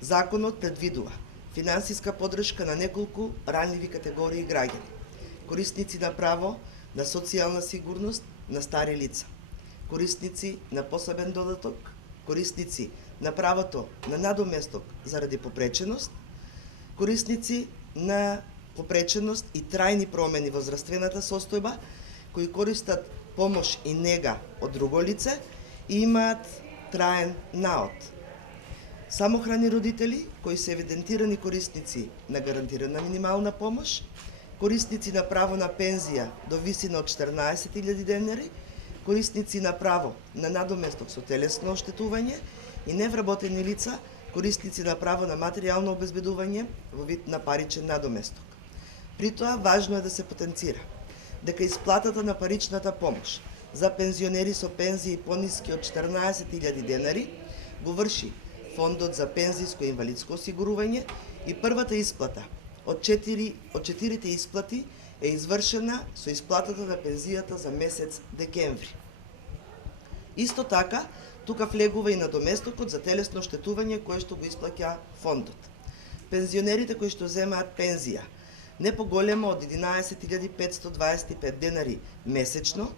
Законот предвидува финансиска поддршка на неколку ранливи категории граѓани, корисници на право на социјална сигурност на стари лица, корисници на посебен додаток, корисници на правото на надоместок заради попреченост, корисници на попреченост и трајни промени во здравствената состојба, кои користат помош и нега од друго лице и имаат траен наод. Самохрани родители кои се евидентирани корисници на гарантирана минимална помош, корисници на право на пензија до висина од 14.000 денари, корисници на право на надоместок со телесно оштетување и невработени лица, корисници на право на материјално обезбедување во вид на паричен надоместок. При тоа важно е да се потенцира дека исплатата на паричната помош за пензионери со пензии пониски од 14.000 денари го врши Фондот за пензиско и инвалидско осигурување и првата исплата од четирите исплати е извршена со исплатата на пензијата за месец декември. Исто така, тука влегува и надоместокот за телесно оштетување кое што го исплаќа фондот. Пензионерите кои што земаат пензија не поголема од 11.525 денари месечно,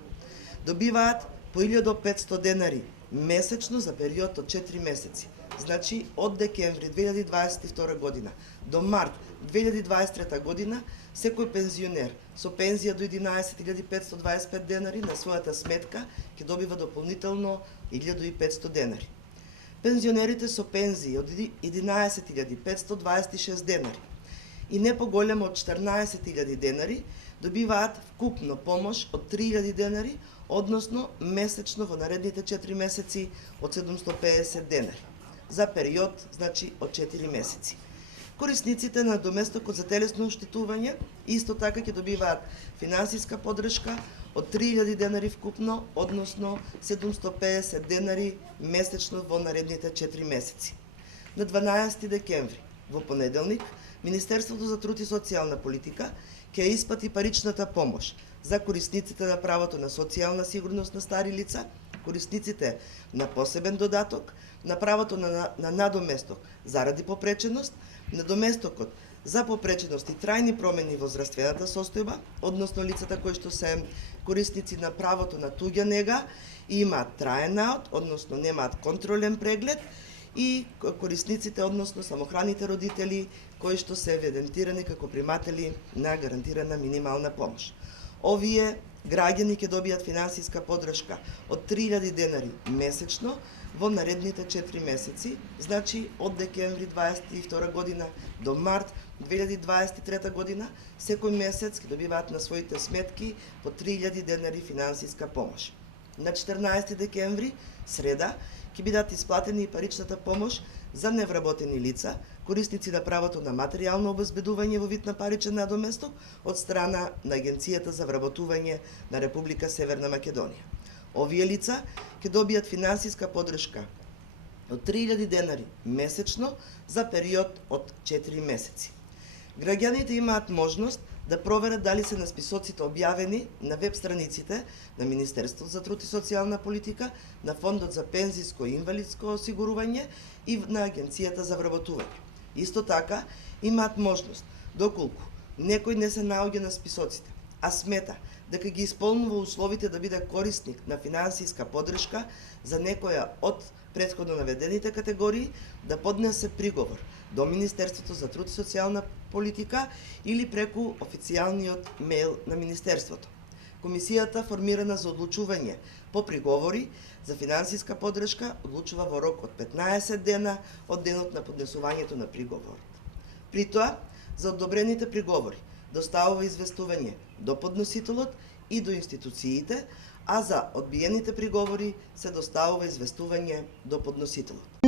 добиваат по 1.500 денари месечно за период од 4 месеци. Значи, од декември 2022 година до март 2023 година, секој пензионер со пензија до 11.525 денари на својата сметка ќе добива дополнително 1.500 денари. Пензионерите со пензии од 11.526 денари и не поголемо од 14.000 денари добиваат вкупно помош од 3.000 денари, односно месечно во наредните 4 месеци од 750 денари. За период, значи, од 4 месеци. Корисниците на доместокот за телесно оштетување исто така ќе добиваат финансиска поддршка од 3.000 денари вкупно, односно 750 денари месечно во наредните 4 месеци. На 12 декември, во понеделник, Министерството за труд и социјална политика ќе исплати паричната помош за корисниците на правото на социјална сигурност на стари лица, корисниците на посебен додаток, на правото на надоместок заради попреченост, надоместокот за попреченост и трајни промени во здравствената состојба, односно лицата кои што се корисници на правото на туѓа нега и имаат траен наод, односно немаат контролен преглед, и корисниците, односно самохраните родители кои што се евидентирани како приматели на гарантирана минимална помош. Овие граѓани ќе добијат финансиска поддршка од 3.000 денари месечно во наредните 4 месеци, значи од декември 2022 година до март 2023 година, секој месец ќе добиваат на своите сметки по 3.000 денари финансиска помош. На 14 декември, среда, ќе бидат исплатени и паричната помош за невработени лица, корисници на правото на материјално обезбедување во вид на паричен надоместок од страна на Агенцијата за вработување на Република Северна Македонија. Овие лица ќе добијат финансиска поддршка од 3.000 денари месечно за период од 4 месеци. Граѓаните имаат можност да проверат дали се на списоците објавени на веб страниците на Министерството за труд и социјална политика, на Фондот за пензиско и инвалидско осигурување и на Агенцијата за вработување. Исто така, имаат можност, доколку некој не се наоѓа на списоците, а смета дека ги исполнува условите да биде корисник на финансиска поддршка за некоја од претходно наведените категории, да поднесе приговор до Министерството за труд и социјална политика или преку официјалниот мејл на Министерството. Комисијата формирана за одлучување по приговори за финансиска поддршка одлучува во рок од 15 дена од денот на поднесувањето на приговорот. При тоа, за одобрените приговори доставува известување до подносителот и до институциите, а за одбиените приговори се доставува известување до подносителот.